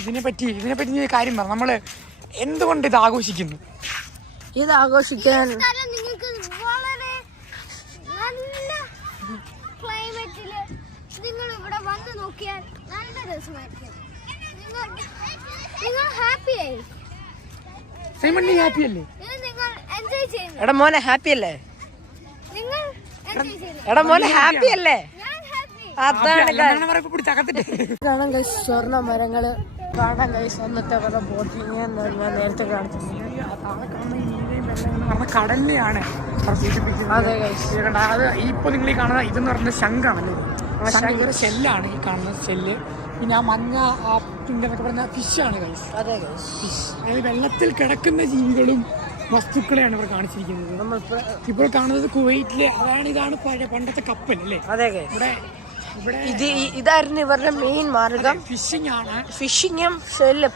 ഇതിനെപ്പറ്റി നീ കാര്യം പറ. നമ്മള് എന്തുകൊണ്ട് ഇത് ആഘോഷിക്കുന്നു? ഇത് ആഘോഷിക്കാൻ നിങ്ങൾക്ക് വളരെ നല്ല ക്ലൈമറ്റില് നിങ്ങൾ ഇവിടെ വന്ന് നോക്കിയാൽ നല്ല രസമായിരിക്കും. നിങ്ങൾ ഹാപ്പി ആയി. സൈമൺ നീ ഹാപ്പി അല്ലേ? ഇത് നിങ്ങൾ എൻജോയ് ചെയ്യുന്നു. എടാ മോനെ ഹാപ്പി അല്ലേ? നിങ്ങൾ എൻജോയ് ചെയ്യുന്നു. എടാ മോനെ ഹാപ്പി അല്ലേ? ഞാൻ ഹാപ്പി. അതാണ് കാണാൻ ഗൈസ് സ്വർണ്ണ മരങ്ങള് കാണാൻ ഗൈസ്. വന്നിട്ട് അവരുടെ ബോട്ടിങ് ഞാൻ നേരത്തെ കാണിച്ചിട്ടുണ്ട്. കടലിനെയാണ് അതെ ഗൈസ്. അത് ഇപ്പൊ നിങ്ങൾ ഈ കാണുന്ന ഇതെന്ന് പറഞ്ഞ ശംഖാണല്ലേ? ശംഖയുടെ ഷെല്ലാണ് ഈ കാണുന്ന ഷെല്ല്. പിന്നെ ആ മഞ്ഞ ആ പിന്നൊക്കെ പറഞ്ഞ ഫിഷാണ് ഗൈസ്. അതെ ഗൈസ്. ഫിഷ് അതായത് വെള്ളത്തിൽ കിടക്കുന്ന ജീവികളും വസ്തുക്കളെയാണ് ഇവിടെ കാണിച്ചിരിക്കുന്നത്. നമ്മൾ ഇപ്പോൾ കാണുന്നത് കുവൈറ്റിലെ ഇതാണ് പണ്ടത്തെ കപ്പൽ അല്ലേ? അതെ ഗൈസ്. ഇവിടെ ഇതായിരുന്നു ഇവരുടെ മെയിൻ മാർഗം. ഫിഷിംഗ് ആണ്. ഫിഷിങ്ങും ഷെല്ല്